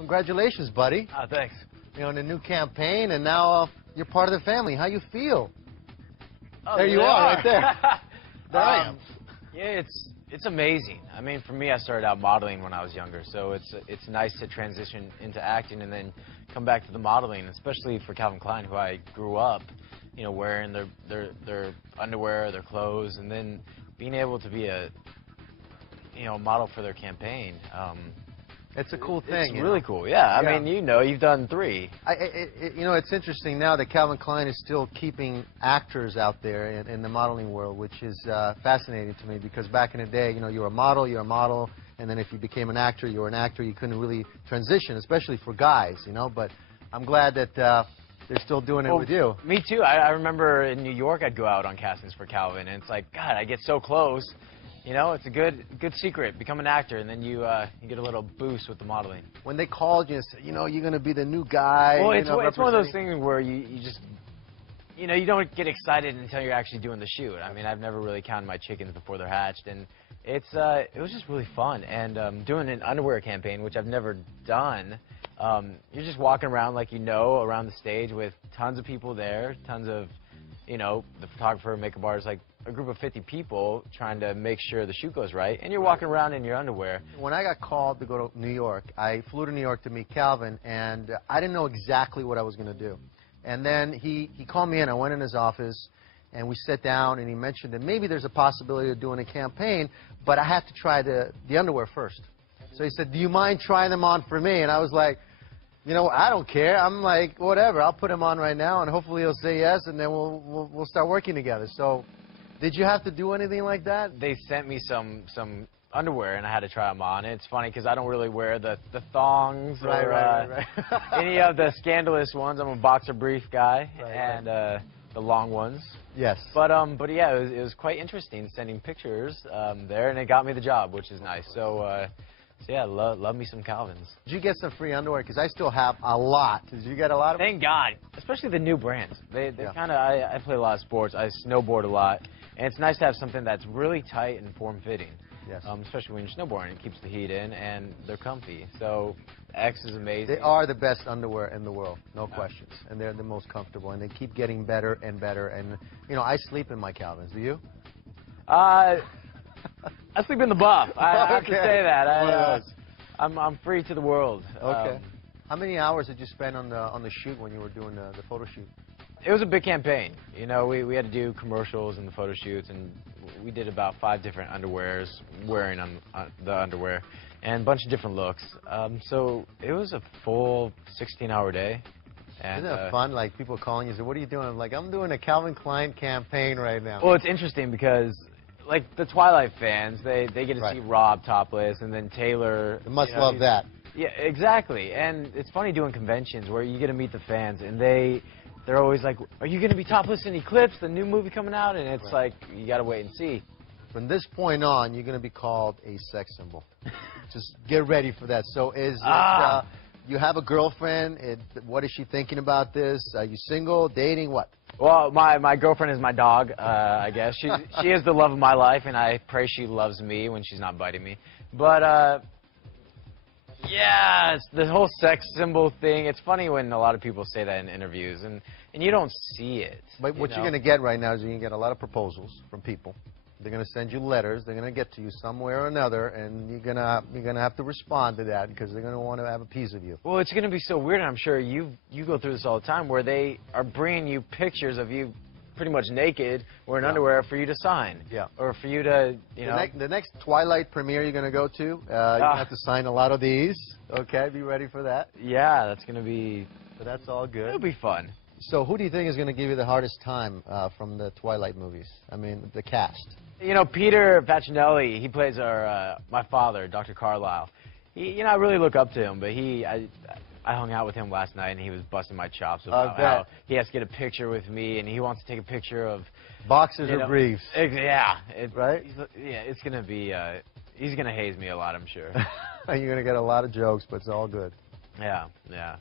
congratulations, buddy. Thanks. You know, in a new campaign, and now you're part of the family. How you feel? Oh, there you are, right there. There I am. Yeah, it's amazing. I mean, for me, I started out modeling when I was younger, so it's nice to transition into acting and then come back to the modeling, especially for Calvin Klein, who I grew up, you know, wearing their underwear, their clothes, and then being able to be a model for their campaign. It's a cool thing. It's really cool. Yeah, I mean, you've done 3. You know, it's interesting now that Calvin Klein is still keeping actors out there in the modeling world, which is fascinating to me, because back in the day, you know, you're a model, and then if you became an actor, you were an actor. You couldn't really transition, especially for guys, you know. But I'm glad that they're still doing it with you. Me too. I remember in New York, I'd go out on castings for Calvin, and it's like, God, I get so close. You know, it's a good secret. Become an actor, and then you get a little boost with the modeling. When they called you and said, you know, you're going to be the new guy. Well, it's one of those things where you just, you know, you don't get excited until you're actually doing the shoot. I mean, I've never really counted my chickens before they're hatched, and it was just really fun. And doing an underwear campaign, which I've never done, you're just walking around like around the stage with tons of people there, tons of, you know, the photographer, makeup artist, like a group of 50 people trying to make sure the shoot goes right, and you're walking around in your underwear. When I got called to go to New York, I flew to New York to meet Calvin, and I didn't know exactly what I was going to do. And then he called me in. I went in his office, and we sat down, and he mentioned that maybe there's a possibility of doing a campaign, but I have to try the underwear first. So he said, do you mind trying them on for me? And I was like, you know, I don't care. I'm like, whatever. I'll put them on right now, and hopefully he'll say yes, and then we'll start working together. So, did you have to do anything like that? They sent me some underwear, and I had to try them on. It's funny because I don't really wear the thongs or any of the scandalous ones. I'm a boxer brief guy, and the long ones. Yes. But yeah, it was quite interesting sending pictures there, and it got me the job, which is nice. So yeah, love me some Calvins. Did you get some free underwear? Because I still have a lot. Did you get a lot of them? Thank God. Especially the new brands. They kind of, I play a lot of sports. I snowboard a lot. And it's nice to have something that's really tight and form-fitting. Yes. Especially when you're snowboarding. It keeps the heat in, and they're comfy. So X is amazing. They are the best underwear in the world, no questions. And they're the most comfortable. And they keep getting better and better. And, you know, I sleep in my Calvins. Do you? I sleep in the buff. I have to say that. I'm free to the world. Okay. How many hours did you spend on the shoot when you were doing the photo shoot? It was a big campaign. You know, we had to do commercials and the photo shoots, and we did about 5 different underwears, wearing the underwear, and a bunch of different looks. So it was a full 16-hour day. And, isn't it fun? Like, people calling you, say, what are you doing? I'm like, I'm doing a Calvin Klein campaign right now. Well, it's interesting because, like, the Twilight fans, they get to see Rob topless, and then Taylor. They must love that. Yeah, exactly. And it's funny doing conventions where you get to meet the fans, and they're always like, are you going to be topless in Eclipse, the new movie coming out? And it's like, you got to wait and see. From this point on, you're going to be called a sex symbol. Just get ready for that. So you have a girlfriend? What is she thinking about this? Are you single, dating, what? Well, my girlfriend is my dog, I guess. She is the love of my life, and I pray she loves me when she's not biting me. But, yeah, it's the whole sex symbol thing. It's funny when a lot of people say that in interviews, and you don't see it. But what you're going to get right now is you're going to get a lot of proposals from people. They're going to send you letters. They're going to get to you somewhere or another, and you're going to have to respond to that because they're going to want to have a piece of you. Well, it's going to be so weird, and I'm sure you go through this all the time, where they are bringing you pictures of you pretty much naked wearing underwear for you to sign. Yeah. Or for you to, you know. The next Twilight premiere you're going to go to, you have to sign a lot of these. Okay, be ready for that. Yeah, that's going to be. So that's all good. It'll be fun. So who do you think is going to give you the hardest time from the Twilight movies? I mean, the cast. You know, Peter Facinelli, he plays my father, Dr. Carlisle. I really look up to him, but I hung out with him last night, and he was busting my chops about how he has to get a picture with me, and he wants to take a picture of boxers or briefs. Yeah, right. Yeah, it's gonna be. He's gonna haze me a lot, I'm sure. You're gonna get a lot of jokes, but it's all good. Yeah, yeah.